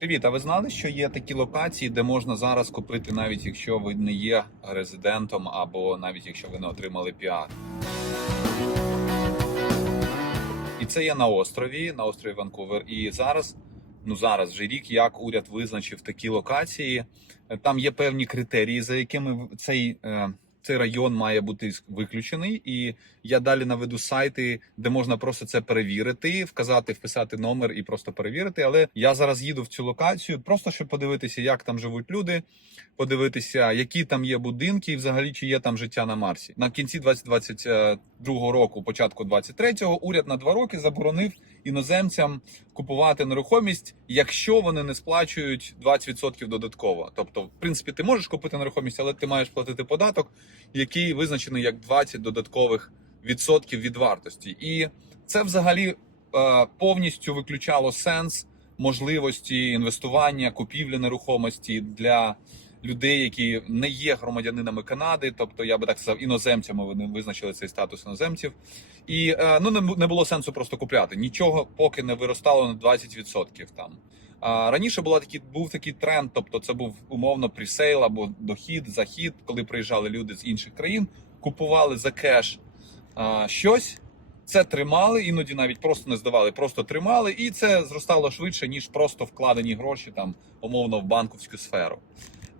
Привіт, а ви знали, що є такі локації, де можна зараз купити, навіть якщо ви не є резидентом, або навіть якщо ви не отримали піар? І це є на острові, на острові Ванкувер. І зараз, ну зараз вже рік, як уряд визначив такі локації. Там є певні критерії, за якими цей, е, цей район має бути виключений. І я далі наведу сайти, де можна просто це перевірити, вказати, вписати номер і просто перевірити. Але я зараз їду в цю локацію, просто щоб подивитися, як там живуть люди, подивитися, які там є будинки, і взагалі чи є там життя на Марсі. На кінці 2022 року, початку 23-го, уряд на два роки заборонив іноземцям купувати нерухомість, якщо вони не сплачують 20% додатково. Тобто, в принципі, ти можеш купити нерухомість, але ти маєш платити податок, який визначений як 20 додаткових відсотків від вартості. І це взагалі е, повністю виключало сенс можливості інвестування, купівлі нерухомості для людей, які не є громадянинами Канади, тобто я би так сказав, іноземцями вони визначили цей статус іноземців. І е, ну не, було сенсу просто купляти. Нічого поки не виростало на 20% там. А раніше була такі, був такий тренд, тобто це був умовно пресейл або дохід, захід, коли приїжджали люди з інших країн, купували за кеш а, щось. Це тримали, іноді навіть просто не здавали, просто тримали, і це зростало швидше, ніж просто вкладені гроші там умовно в банківську сферу.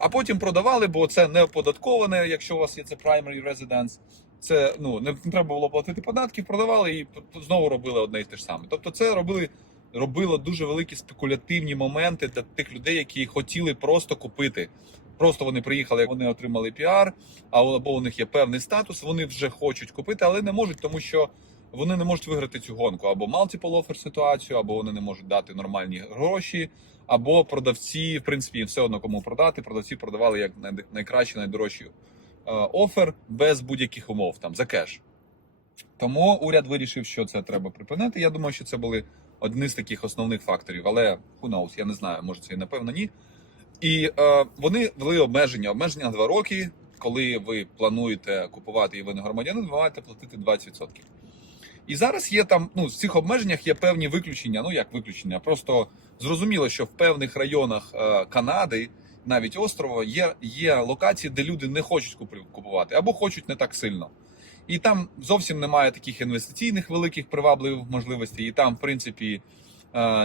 А потім продавали, бо це не оподатковане, якщо у вас є це primary residence. Це ну не, треба було платити податків, продавали і знову робили одне і те ж саме. Тобто, це робили робило дуже великі спекулятивні моменти для тих людей, які хотіли просто купити. Просто вони приїхали, вони отримали піар, або у них є певний статус. Вони вже хочуть купити, але не можуть, тому що вони не можуть виграти цю гонку або multiple offer ситуацію, або вони не можуть дати нормальні гроші, або продавці, в принципі, все одно кому продати. Продавці продавали як най- найкращий, найдорожчий офер без будь-яких умов там за кеш. Тому уряд вирішив, що це треба припинити. Я думаю, що це були одні з таких основних факторів, але who knows, я не знаю, може це і напевно ні. І е, вони ввели обмеження. Обмеження на два роки. Коли ви плануєте купувати і ви не громадянин, ви маєте платити 20%. І зараз є там, ну, в цих обмеженнях є певні виключення. Ну як виключення? Просто зрозуміло, що в певних районах е, Канади, навіть острова, є, є локації, де люди не хочуть купу- купувати або хочуть не так сильно. І там зовсім немає таких інвестиційних великих привабливих можливостей. І там, в принципі,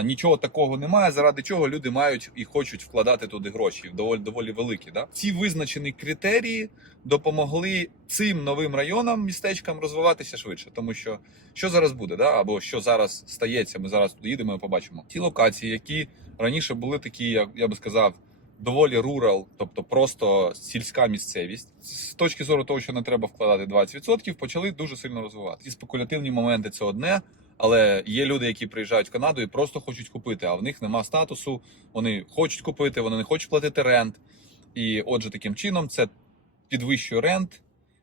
нічого такого немає, заради чого люди мають і хочуть вкладати туди гроші, доволі доволі великі. Да? Ці визначені критерії допомогли цим новим районам, містечкам розвиватися швидше, тому що що зараз буде, да? або що зараз стається, ми зараз туди їдемо і побачимо. Ті локації, які раніше були такі, як я би сказав, доволі рурал, тобто просто сільська місцевість. З точки зору того, що не треба вкладати 20%, почали дуже сильно розвивати. Ці спекулятивні моменти це одне. Але є люди, які приїжджають в Канаду і просто хочуть купити, а в них нема статусу. Вони хочуть купити, вони не хочуть платити рент. І отже, таким чином це підвищує рент,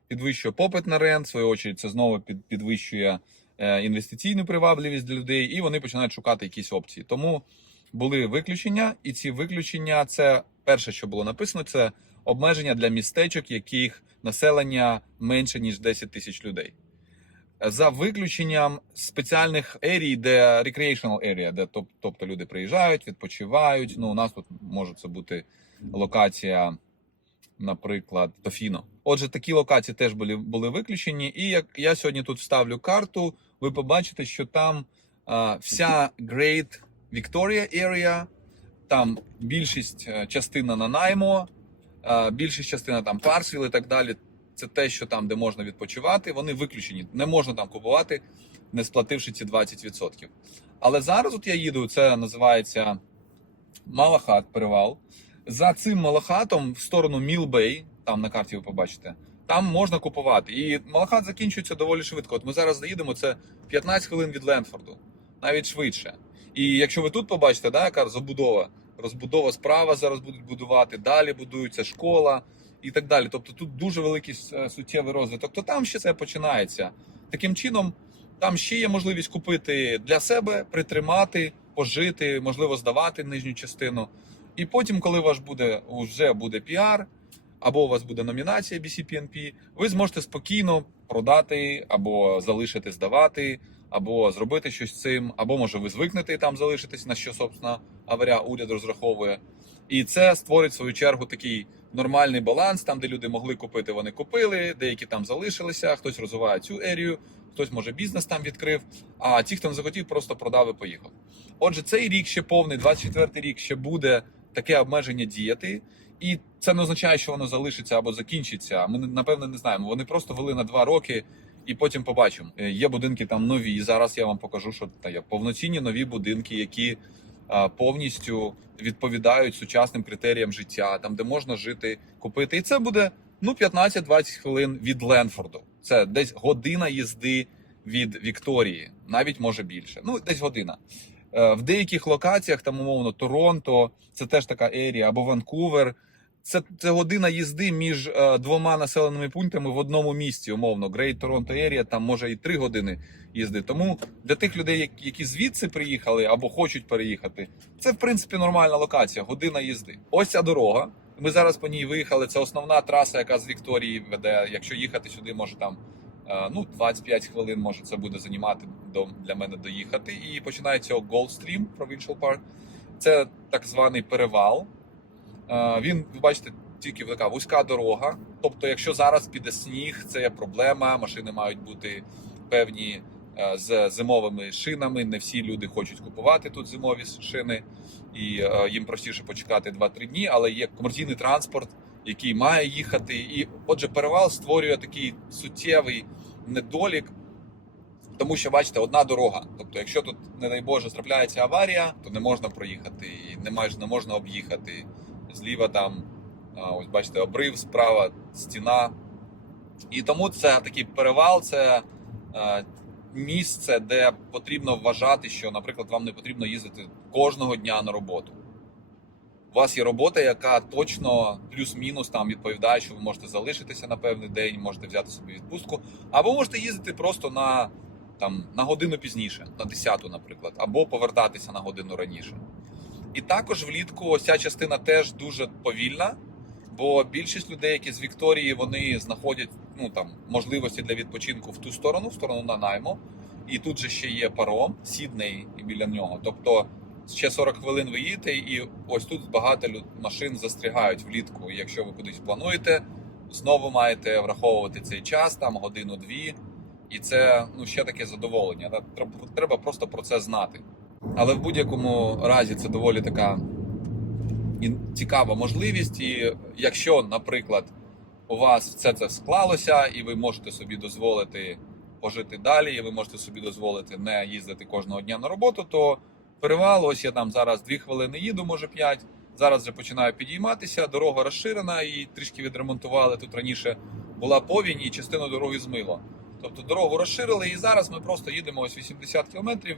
підвищує попит на рент. В свою очередь, це знову під- підвищує е, інвестиційну привабливість для людей, і вони починають шукати якісь опції. Тому були виключення, і ці виключення це перше, що було написано, це обмеження для містечок, яких населення менше ніж 10 тисяч людей. За виключенням спеціальних ерій, де recreational area, де тоб- тобто люди приїжджають, відпочивають. Ну, у нас тут може це бути локація, наприклад, Тофіно. Отже, такі локації теж були, були виключені. І як я сьогодні тут вставлю карту, ви побачите, що там а, вся Great Victoria Area, там більшість е, частина на наймо, більшість частина там Парсвіл і так далі. Це те, що там, де можна відпочивати, вони виключені. Не можна там купувати, не сплативши ці 20%. Але зараз от я їду, це називається Малахат перевал. За цим Малахатом в сторону Мілбей, там на карті ви побачите, там можна купувати. І Малахат закінчується доволі швидко. От ми зараз заїдемо, це 15 хвилин від Ленфорду, навіть швидше. І якщо ви тут побачите, да, яка забудова, розбудова справа зараз будуть будувати, далі будується школа і так далі. Тобто тут дуже великий е, суттєвий розвиток. То там ще це починається. Таким чином, там ще є можливість купити для себе, притримати, пожити, можливо, здавати нижню частину. І потім, коли у вас буде вже буде піар, або у вас буде номінація BCPNP, ви зможете спокійно продати або залишити здавати, або зробити щось з цим, або може ви звикнете і там залишитесь, на що, собственно, аваря уряд розраховує. І це створить в свою чергу такий нормальний баланс, там, де люди могли купити, вони купили, деякі там залишилися, хтось розвиває цю ерію, хтось може бізнес там відкрив. А ті, хто не захотів, просто продав і поїхав. Отже, цей рік ще повний, 24-й рік ще буде таке обмеження діяти. І це не означає, що воно залишиться або закінчиться. Ми напевно не знаємо. Вони просто вели на два роки, і потім побачимо. Е, Є будинки там нові. Зараз я вам покажу, що та є повноцінні нові будинки, які повністю відповідають сучасним критеріям життя, там де можна жити, купити. І це буде ну 15-20 хвилин від Ленфорду. Це десь година їзди від Вікторії, навіть може більше. Ну десь година. Е, В деяких локаціях, там умовно Торонто, це теж така ерія, або Ванкувер. Це, це година їзди між е, двома населеними пунктами в одному місті, умовно. Грейт Торонто Ерія, там може і три години їзди. Тому для тих людей, які звідси приїхали або хочуть переїхати, це в принципі нормальна локація, година їзди. Ось ця дорога. Ми зараз по ній виїхали. Це основна траса, яка з Вікторії веде. Якщо їхати сюди, може там е, ну 25 хвилин може це буде займати до для мене доїхати. І починається Goldstream Provincial Park. Це так званий перевал. Е, Він, ви бачите, тільки така вузька дорога. Тобто, якщо зараз піде сніг, це є проблема. Машини мають бути певні е, з зимовими шинами. Не всі люди хочуть купувати тут зимові шини, і е, їм простіше почекати 2-3 дні. Але є комерційний транспорт, який має їхати. І отже, перевал створює такий суттєвий недолік. Тому що бачите, одна дорога. Тобто, якщо тут, не дай Боже, трапляється аварія, то не можна проїхати, і не майже не можна об'їхати. Зліва там, ось бачите, обрив, справа стіна. І тому це такий перевал, це місце, де потрібно вважати, що, наприклад, вам не потрібно їздити кожного дня на роботу. У вас є робота, яка точно плюс-мінус там відповідає, що ви можете залишитися на певний день, можете взяти собі відпустку, або можете їздити просто на, там, на годину пізніше, на 10, наприклад, або повертатися на годину раніше. І також влітку ось ця частина теж дуже повільна, бо більшість людей, які з Вікторії, вони знаходять ну, там, можливості для відпочинку в ту сторону, в сторону на найму. І тут же ще є паром, Сідней і біля нього. Тобто ще 40 хвилин ви і ось тут багато машин застрягають влітку. І якщо ви кудись плануєте, знову маєте враховувати цей час, там годину-дві. І це ну, ще таке задоволення. Треба просто про це знати. Але в будь-якому разі це доволі така цікава можливість. І якщо, наприклад, у вас все це склалося, і ви можете собі дозволити пожити далі, і ви можете собі дозволити не їздити кожного дня на роботу, то перевал, ось я там зараз 2 хвилини їду, може 5. Зараз вже починаю підійматися. Дорога розширена і трішки відремонтували. Тут раніше була повінь і частину дороги змило. Тобто дорогу розширили, і зараз ми просто їдемо ось 80 кілометрів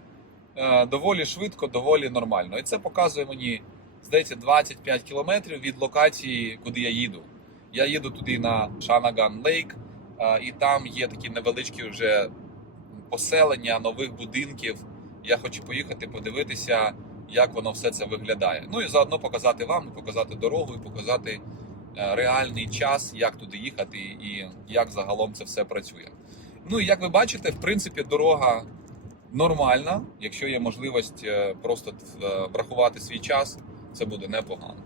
доволі швидко, доволі нормально. І це показує мені, здається, 25 кілометрів від локації, куди я їду. Я їду туди на Шанаган Лейк, е, і там є такі невеличкі вже поселення нових будинків. Я хочу поїхати подивитися, як воно все це виглядає. Ну і заодно показати вам, показати дорогу, і показати е, реальний час, як туди їхати, і як загалом це все працює. Ну і як ви бачите, в принципі, дорога нормальна. Якщо є можливість е, просто е, врахувати свій час, це буде непогано.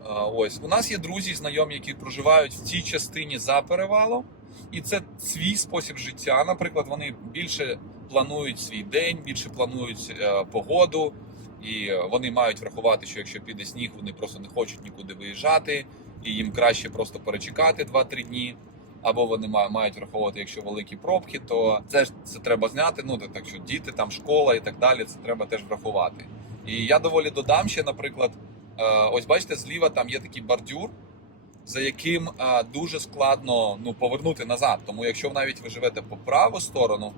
Е, Ось у нас є друзі, знайомі, які проживають в цій частині за перевалом, і це свій спосіб життя. Наприклад, вони більше планують свій день, більше планують погоду, і вони мають врахувати, що якщо піде сніг, вони просто не хочуть нікуди виїжджати, і їм краще просто перечекати 2-3 дні. Або вони ма- мають враховувати, якщо великі пробки, то це ж це треба зняти. Ну так що діти, там школа і так далі, це треба теж врахувати. І я доволі додам ще, наприклад, е, ось бачите, зліва там є такий бордюр, за яким е, дуже складно ну, повернути назад. Тому якщо навіть ви живете по праву сторону,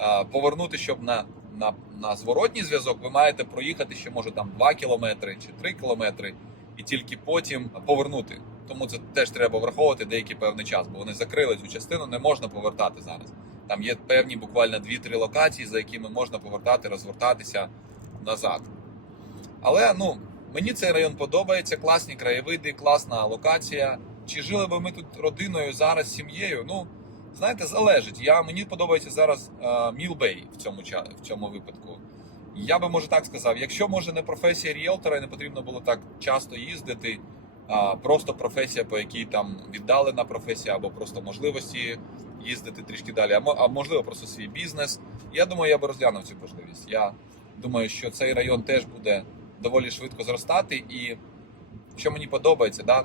е, повернути, щоб на, на, на зворотній зв'язок, ви маєте проїхати ще може там 2 кілометри чи 3 кілометри, і тільки потім повернути. Тому це теж треба враховувати деякий певний час, бо вони закрили цю частину, не можна повертати зараз. Там є певні буквально 2-3 локації, за якими можна повертати, розвертатися назад. Але ну, мені цей район подобається, класні краєвиди, класна локація. Чи жили би ми тут родиною зараз сім'єю? Ну, Знаєте, залежить. Я, мені подобається зараз Мілбей в цьому, в цьому випадку. Я би може так сказав, якщо може не професія ріелтора, і не потрібно було так часто їздити, просто професія, по якій там віддалена професія, або просто можливості їздити трішки далі, а можливо просто свій бізнес. Я думаю, я би розглянув цю можливість. Я думаю, що цей район теж буде доволі швидко зростати, і що мені подобається, да,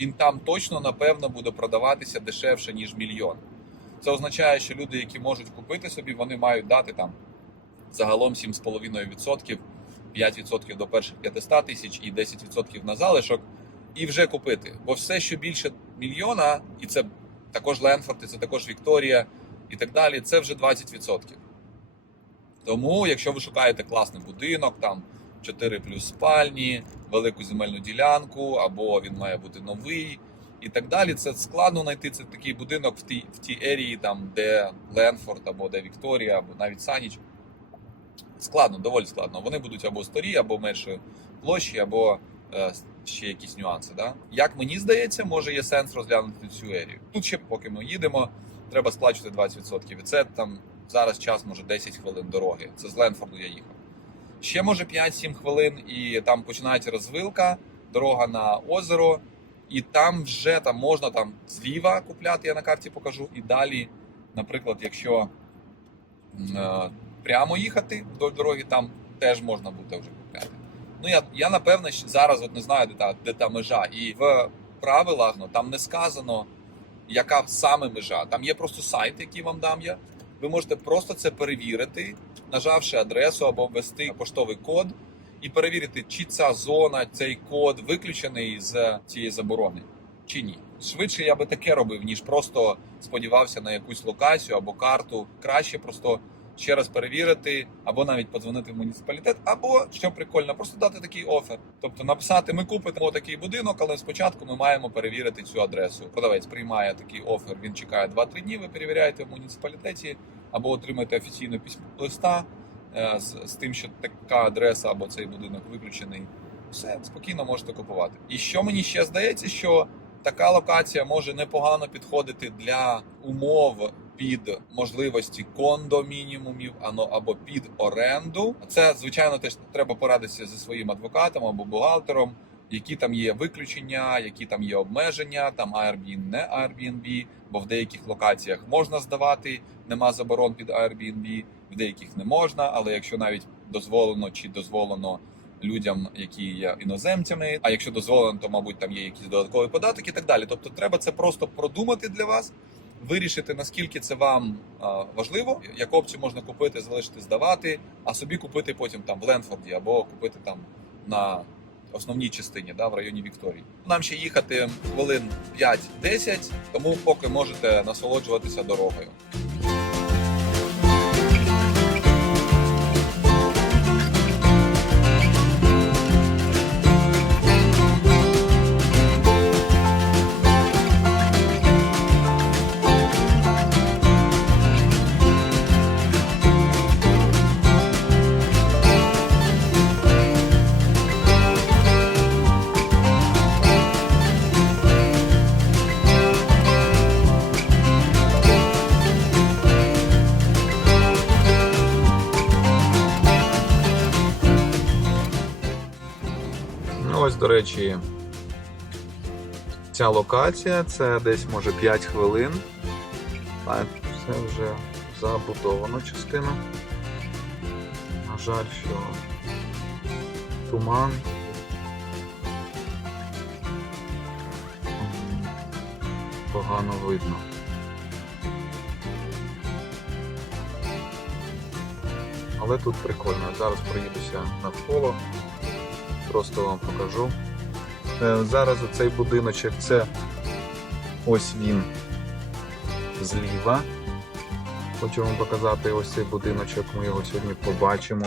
він там точно напевно буде продаватися дешевше ніж мільйон. Це означає, що люди, які можуть купити собі, вони мають дати там загалом 7,5%, 5% до перших 500 тисяч і 10% на залишок, і вже купити. Бо все, що більше мільйона, і це також Ленфорд, і це також Вікторія і так далі, це вже 20%. Тому, якщо ви шукаєте класний будинок, там 4 плюс спальні, велику земельну ділянку, або він має бути новий. І так далі, це складно знайти це такий будинок в тій в тій ерії, там де Ленфорд, або де Вікторія, або навіть Саніч. Складно, доволі складно. Вони будуть або старі, або менше площі, або е, ще якісь нюанси. Да? Як мені здається, може є сенс розглянути цю ерію. Тут ще, поки ми їдемо, треба сплачувати 20%. І це там зараз час, може 10 хвилин дороги. Це з Ленфорду я їхав. Ще може 5-7 хвилин, і там починається розвилка, дорога на озеро, і там вже там можна там зліва купляти, я на карті покажу. І далі, наприклад, якщо е, прямо їхати вдоль дороги, там теж можна буде вже. Ну я, я напевно зараз от не знаю, де та, де та межа. І в правилах ну, там не сказано, яка саме межа. Там є просто сайт, який вам дам я. Ви можете просто це перевірити, нажавши адресу або ввести поштовий код, і перевірити, чи ця зона, цей код виключений з цієї заборони, чи ні. Швидше я би таке робив, ніж просто сподівався на якусь локацію або карту. Краще просто ще раз перевірити, або навіть подзвонити в муніципалітет, або що прикольно, просто дати такий офер. Тобто написати: ми купимо такий будинок, але спочатку ми маємо перевірити цю адресу. Продавець приймає такий офер. Він чекає 2-3 дні. Ви перевіряєте в муніципалітеті, або отримаєте офіційну письмо листа е, з, з тим, що така адреса або цей будинок виключений. Все спокійно можете купувати. І що мені ще здається, що така локація може непогано підходити для умов під можливості кондомінімумів ано- або під оренду. Це звичайно теж треба порадитися зі своїм адвокатом або бухгалтером, які там є виключення, які там є обмеження, там Airbnb, не Airbnb, бо в деяких локаціях можна здавати, нема заборон під Airbnb, в деяких не можна, але якщо навіть дозволено чи дозволено людям, які є іноземцями, а якщо дозволено, то мабуть там є якийсь додатковий податок і так далі. Тобто, треба це просто продумати для вас. Вирішити наскільки це вам важливо, як опцію можна купити, залишити здавати, а собі купити потім там в Ленфорді або купити там на основній частині, да, в районі Вікторії. Нам ще їхати хвилин 5-10, тому поки можете насолоджуватися дорогою. Речі, ця локація це десь може 5 хвилин. Це вже забудована частина. На жаль, що туман. Погано видно. Але тут прикольно. Зараз проїдуся навколо просто вам покажу. Е, Зараз оцей будиночок це ось він зліва. Хочу вам показати ось цей будиночок, ми його сьогодні побачимо.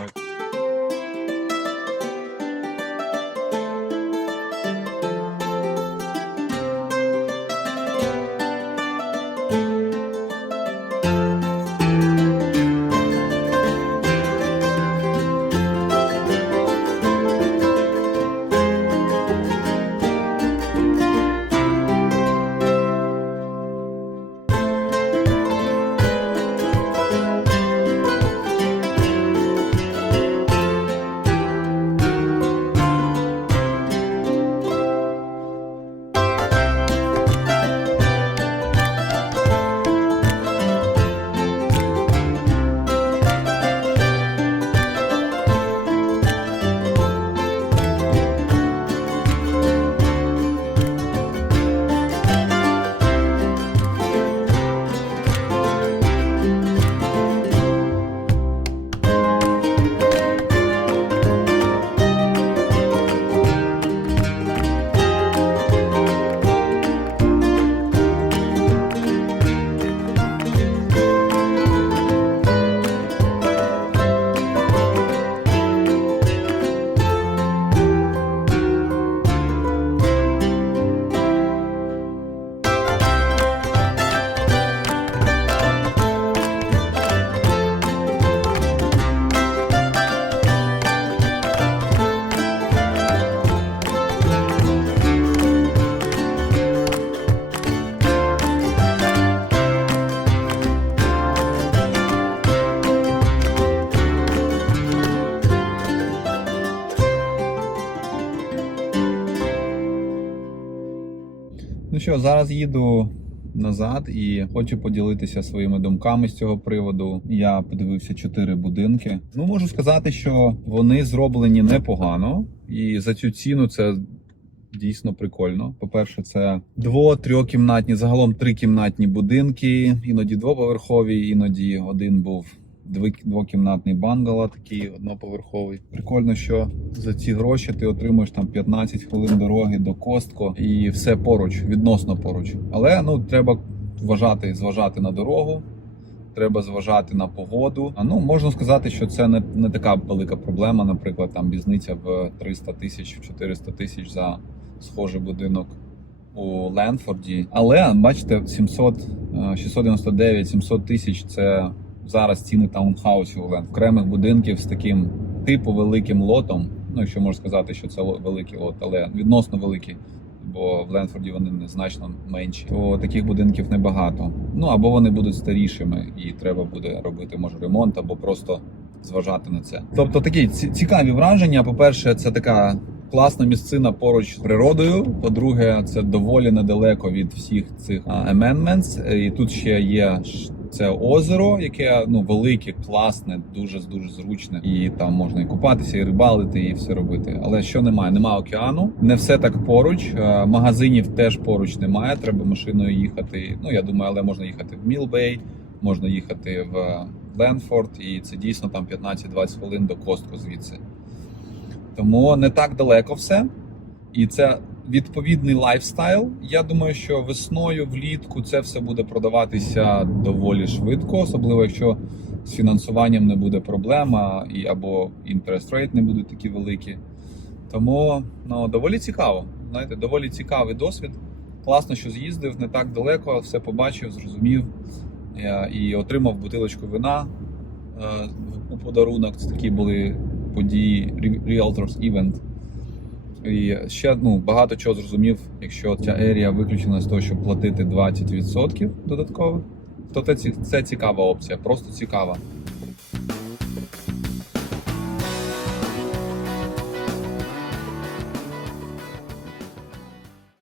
Що, зараз їду назад і хочу поділитися своїми думками з цього приводу. Я подивився чотири будинки. Ну можу сказати, що вони зроблені непогано, і за цю ціну це. Дійсно прикольно. По-перше, це дво-трьохкімнатні, загалом трикімнатні будинки, іноді двоповерхові, іноді один був двокімнатний бангало, такий одноповерховий. Прикольно, що за ці гроші ти отримуєш там 15 хвилин дороги до Костко і все поруч, відносно поруч. Але ну треба вважати, зважати на дорогу. Треба зважати на погоду. А ну можна сказати, що це не, не така велика проблема. Наприклад, там різниця в 300 тисяч, в 400 тисяч за схожий будинок у Ленфорді. Але бачите, 700, е, 699, 700 тисяч це зараз ціни таунхаусів Ленфорді. окремих будинків з таким типу великим лотом. Ну, якщо можна сказати, що це великий лот, але відносно великий. Бо в Ленфорді вони незначно менші, то таких будинків небагато. Ну або вони будуть старішими, і треба буде робити може ремонт, або просто зважати на це. Тобто такі цікаві враження. По-перше, це така класна місцина поруч з природою. По-друге, це доволі недалеко від всіх цих amendments. І тут ще є це озеро, яке ну велике, класне, дуже дуже зручне. І там можна і купатися, і рибалити, і все робити. Але що немає? Немає океану, не все так поруч. Е, Магазинів теж поруч немає. Треба машиною їхати. Ну я думаю, але можна їхати в Мілбей, можна їхати в Ленфорд, і це дійсно там 15-20 хвилин до Костко звідси. Тому не так далеко все. І це відповідний лайфстайл. Я думаю, що весною, влітку це все буде продаватися доволі швидко, особливо якщо з фінансуванням не буде проблема, і або interest rate не будуть такі великі. Тому ну, доволі цікаво. Знаєте, доволі цікавий досвід. Класно, що з'їздив не так далеко, все побачив, зрозумів е, і отримав бутилочку вина е, у подарунок. Це такі були події Re- Realtors Event. І ще ну, багато чого зрозумів, якщо ця ерія виключена з того, щоб платити 20% додатково, то це, це цікава опція, просто цікава.